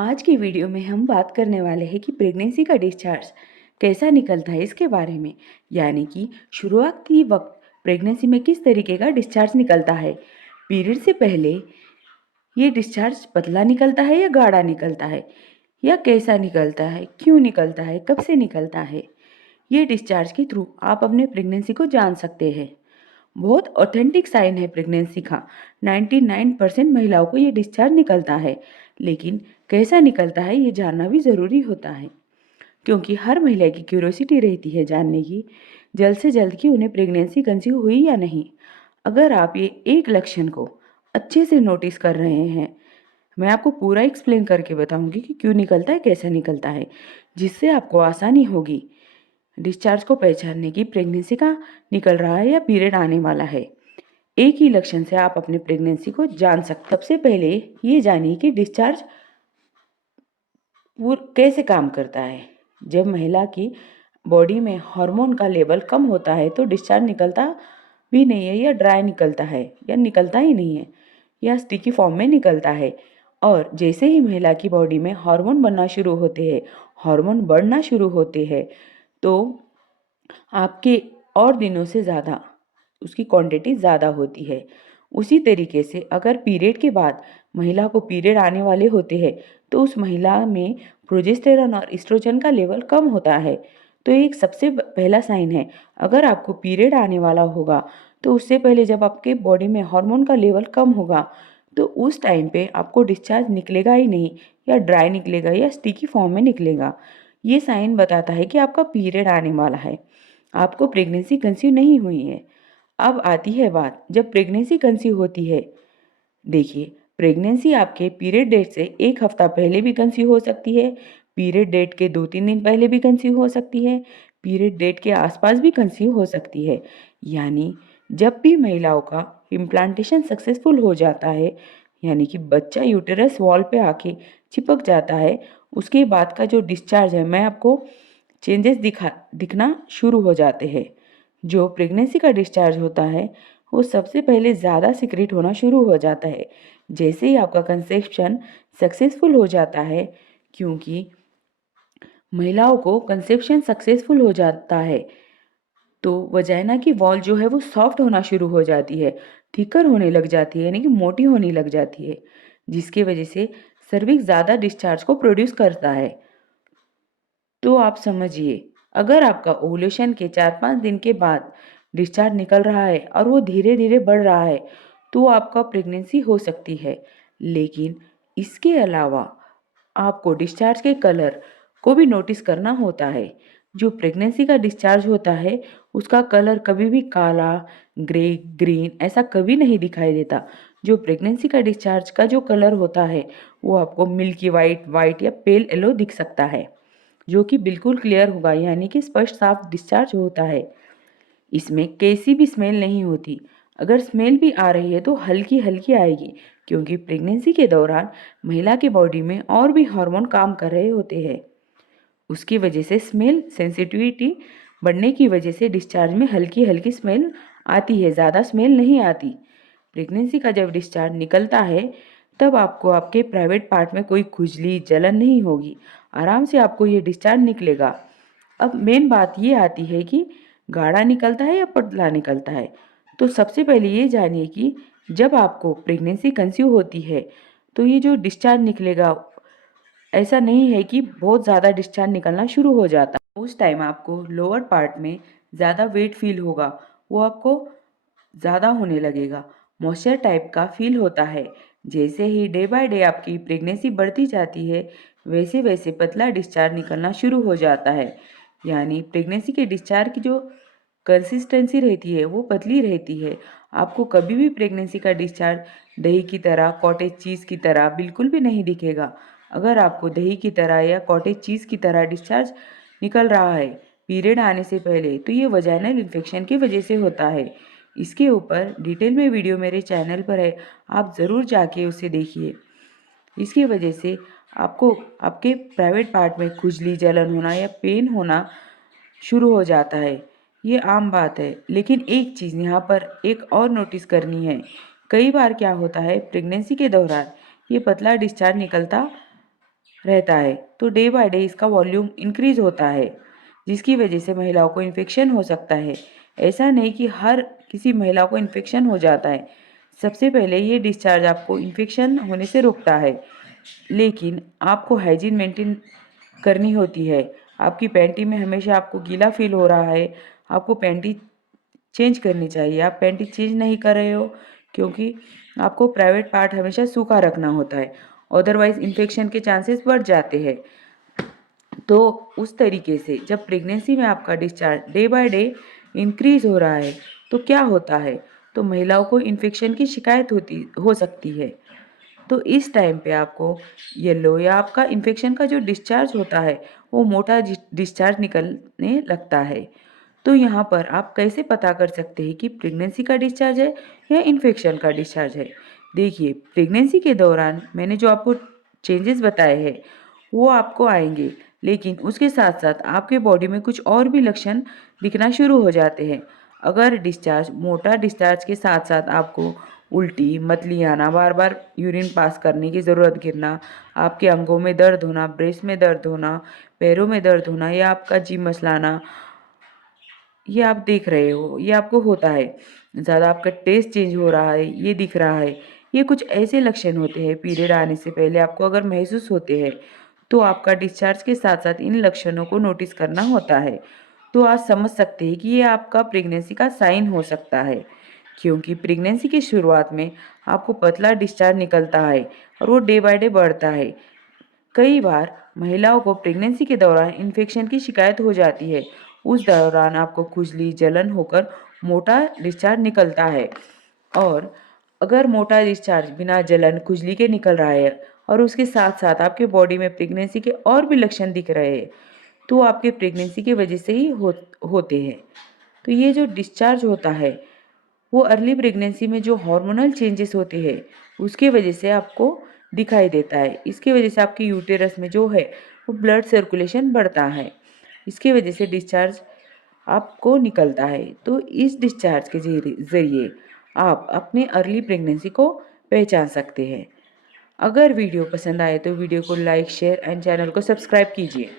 आज की वीडियो में हम बात करने वाले हैं कि प्रेगनेंसी का डिस्चार्ज कैसा निकलता है इसके बारे में। यानी कि शुरुआती वक्त प्रेगनेंसी में किस तरीके का डिस्चार्ज निकलता है। पीरियड से पहले ये डिस्चार्ज पतला निकलता है या गाढ़ा निकलता है, या कैसा निकलता है, क्यों निकलता है, कब से निकलता है। ये डिस्चार्ज के थ्रू आप अपने प्रेगनेंसी को जान सकते हैं। बहुत ऑथेंटिक साइन है प्रेगनेंसी का। 99% महिलाओं को ये डिस्चार्ज निकलता है, लेकिन कैसा निकलता है ये जानना भी ज़रूरी होता है, क्योंकि हर महिला की क्यूरोसिटी रहती है जानने की जल्द से जल्द कि उन्हें प्रेगनेंसी कंसीव हुई या नहीं। अगर आप ये एक लक्षण को अच्छे से नोटिस कर रहे हैं, मैं आपको पूरा एक्सप्लेन करके बताऊंगी कि क्यों निकलता है, कैसा निकलता है, जिससे आपको आसानी होगी डिस्चार्ज को पहचानने की। प्रेगनेंसी का निकल रहा है या पीरियड आने वाला है, एक ही लक्षण से आप अपने प्रेगनेंसी को जान सकते। सबसे पहले ये जानिए कि डिस्चार्ज कैसे काम करता है। जब महिला की बॉडी में हार्मोन का लेवल कम होता है तो डिस्चार्ज निकलता भी नहीं है, या ड्राई निकलता है, या निकलता ही नहीं है, या स्टिकी फॉर्म में निकलता है। और जैसे ही महिला की बॉडी में हार्मोन बनना शुरू होते हैं, हार्मोन बढ़ना शुरू होते हैं, तो आपके और दिनों से ज़्यादा उसकी क्वांटिटी ज़्यादा होती है। उसी तरीके से अगर पीरियड के बाद महिला को पीरियड आने वाले होते हैं तो उस महिला में प्रोजेस्टेरॉन और एस्ट्रोजन का लेवल कम होता है। तो एक सबसे पहला साइन है। अगर आपको पीरियड आने वाला होगा तो उससे पहले जब आपके बॉडी में हार्मोन का लेवल कम होगा तो उस टाइम पे आपको डिस्चार्ज निकलेगा ही नहीं, या ड्राई निकलेगा, या स्टिकी फॉर्म में निकलेगा। ये साइन बताता है कि आपका पीरियड आने वाला है, आपको प्रेगनेंसी कंसीव नहीं हुई है। अब आती है बात जब प्रेगनेंसी कंसीव होती है। देखिए, प्रेगनेंसी आपके पीरियड डेट से एक हफ्ता पहले भी कंसीव हो सकती है, पीरियड डेट के 2-3 दिन पहले भी कंसीव हो सकती है, पीरियड डेट के आसपास भी कंसीव हो सकती है। यानी जब भी महिलाओं का इम्प्लांटेशन सक्सेसफुल हो जाता है, यानी कि बच्चा यूटेरस वॉल पे आके चिपक जाता है, उसके बाद का जो डिस्चार्ज है, मैं आपको चेंजेस दिखना शुरू हो जाते हैं। जो प्रेगनेंसी का डिस्चार्ज होता है वो सबसे पहले ज़्यादा सीक्रेट होना शुरू हो जाता है जैसे ही आपका कंसेप्शन सक्सेसफुल हो जाता है। क्योंकि महिलाओं को कंसेप्शन सक्सेसफुल हो जाता है तो वजाइना की वॉल जो है वो सॉफ्ट होना शुरू हो जाती है, थिकर होने लग जाती है, यानी कि मोटी होने लग जाती है, जिसकी वजह से सर्विक्स ज़्यादा डिस्चार्ज को प्रोड्यूस करता है। तो आप समझिए, अगर आपका ओव्यूलेशन के 4-5 दिन के बाद डिस्चार्ज निकल रहा है और वो धीरे धीरे बढ़ रहा है तो आपका प्रेगनेंसी हो सकती है। लेकिन इसके अलावा आपको डिस्चार्ज के कलर को भी नोटिस करना होता है। जो प्रेगनेंसी का डिस्चार्ज होता है उसका कलर कभी भी काला, ग्रे, ग्रीन ऐसा कभी नहीं दिखाई देता। जो प्रेगनेंसी का डिस्चार्ज का जो कलर होता है वो आपको मिल्की वाइट, वाइट या पेल येलो दिख सकता है, जो कि बिल्कुल क्लियर होगा, यानी कि स्पष्ट साफ डिस्चार्ज होता है। इसमें कैसी भी स्मेल नहीं होती। अगर स्मेल भी आ रही है तो हल्की हल्की आएगी, क्योंकि प्रेगनेंसी के दौरान महिला के बॉडी में और भी हार्मोन काम कर रहे होते हैं। उसकी वजह से स्मेल सेंसिटिविटी बढ़ने की वजह से डिस्चार्ज में हल्की हल्की स्मेल आती है, ज़्यादा स्मेल नहीं आती। प्रेगनेंसी का जब डिस्चार्ज निकलता है तब आपको आपके प्राइवेट पार्ट में कोई खुजली, जलन नहीं होगी, आराम से आपको ये डिस्चार्ज निकलेगा। अब मेन बात ये आती है कि गाढ़ा निकलता है या पतला निकलता है। तो सबसे पहले ये जानिए कि जब आपको प्रेगनेंसी कंसीव होती है तो ये जो डिस्चार्ज निकलेगा, ऐसा नहीं है कि बहुत ज़्यादा डिस्चार्ज निकलना शुरू हो जाता। उस टाइम आपको लोअर पार्ट में ज़्यादा वेट फील होगा, वो आपको ज़्यादा होने लगेगा, मॉइस्चर टाइप का फील होता है। जैसे ही डे बाय डे आपकी प्रेगनेंसी बढ़ती जाती है वैसे वैसे पतला डिस्चार्ज निकलना शुरू हो जाता है। यानी प्रेगनेंसी के डिस्चार्ज की जो कंसिस्टेंसी रहती है वो पतली रहती है। आपको कभी भी प्रेगनेंसी का डिस्चार्ज दही की तरह, कॉटेज चीज़ की तरह बिल्कुल भी नहीं दिखेगा। अगर आपको दही की तरह या कॉटेज चीज़ की तरह डिस्चार्ज निकल रहा है पीरियड आने से पहले तो ये वजाइनल इन्फेक्शन की वजह से होता है। इसके ऊपर डिटेल में वीडियो मेरे चैनल पर है, आप ज़रूर जाके उसे देखिए। इसकी वजह से आपको आपके प्राइवेट पार्ट में खुजली, जलन होना या पेन होना शुरू हो जाता है। ये आम बात है, लेकिन एक चीज़ यहाँ पर एक और नोटिस करनी है। कई बार क्या होता है प्रेगनेंसी के दौरान ये पतला डिस्चार्ज निकलता रहता है तो डे बाय डे इसका वॉल्यूम इंक्रीज होता है, जिसकी वजह से महिलाओं को इन्फेक्शन हो सकता है। ऐसा नहीं कि हर किसी महिला को इन्फेक्शन हो जाता है। सबसे पहले ये डिस्चार्ज आपको इन्फेक्शन होने से रोकता है, लेकिन आपको हाइजीन मेंटेन करनी होती है। आपकी पैंटी में हमेशा आपको गीला फील हो रहा है, आपको पैंटी चेंज करनी चाहिए। आप पैंटी चेंज नहीं कर रहे हो क्योंकि आपको प्राइवेट पार्ट हमेशा सूखा रखना होता है, अदरवाइज इन्फेक्शन के चांसेस बढ़ जाते हैं। तो उस तरीके से जब प्रेगनेंसी में आपका discharge day by day increase हो रहा है तो क्या होता है, तो महिलाओं को इन्फेक्शन की शिकायत हो सकती है। तो इस टाइम पे आपको येलो या आपका इन्फेक्शन का जो डिस्चार्ज होता है वो मोटा डिस्चार्ज निकलने लगता है। तो यहाँ पर आप कैसे पता कर सकते हैं कि प्रेगनेंसी का डिस्चार्ज है या इन्फेक्शन का डिस्चार्ज है। देखिए, प्रेगनेंसी के दौरान मैंने जो आपको चेंजेस बताए हैं वो आपको आएंगे, लेकिन उसके साथ साथ आपके बॉडी में कुछ और भी लक्षण दिखना शुरू हो जाते हैं। अगर डिस्चार्ज मोटा डिस्चार्ज के साथ साथ आपको उल्टी, मतली आना, बार बार यूरिन पास करने की ज़रूरत गिरना, आपके अंगों में दर्द होना, ब्रेस्ट में दर्द होना, पैरों में दर्द होना या आपका जी मचलाना, ये आप देख रहे हो, ये आपको होता है। ज़्यादा आपका टेस्ट चेंज हो रहा है, ये दिख रहा है। ये कुछ ऐसे लक्षण होते हैं पीरियड आने से पहले आपको अगर महसूस होते हैं, तो आपका डिस्चार्ज के साथ-साथ इन लक्षणों को नोटिस करना होता है। तो आप समझ सकते हैं कि ये आपका प्रेगनेंसी का साइन हो सकता है, क्योंकि प्रेगनेंसी की शुरुआत में आपको पतला डिस्चार्ज निकलता है और वो डे बाय डे बढ़ता है। कई बार महिलाओं को प्रेगनेंसी के दौरान इन्फेक्शन की शिकायत हो जाती है। उस दौरान आपको खुजली, जलन होकर मोटा डिस्चार्ज निकलता है। और अगर मोटा डिस्चार्ज बिना जलन, खुजली के निकल रहा है और उसके साथ-साथ आपके बॉडी में प्रेगनेंसी के और भी लक्षण दिख रहे हैं, तो आपके प्रेगनेंसी की वजह से ही होते हैं। तो ये जो डिस्चार्ज होता है वो अर्ली प्रेगनेंसी में जो हार्मोनल चेंजेस होते हैं उसके वजह से आपको दिखाई देता है। इसकी वजह से आपके यूटेरस में जो है वो ब्लड सर्कुलेशन बढ़ता है। इसकी वजह से डिस्चार्ज आपको निकलता है। तो इस डिस्चार्ज के ज़रिए आप अपने अर्ली प्रेगनेंसी को पहचान सकते हैं। अगर वीडियो पसंद आए तो वीडियो को लाइक, शेयर एंड चैनल को सब्सक्राइब कीजिए।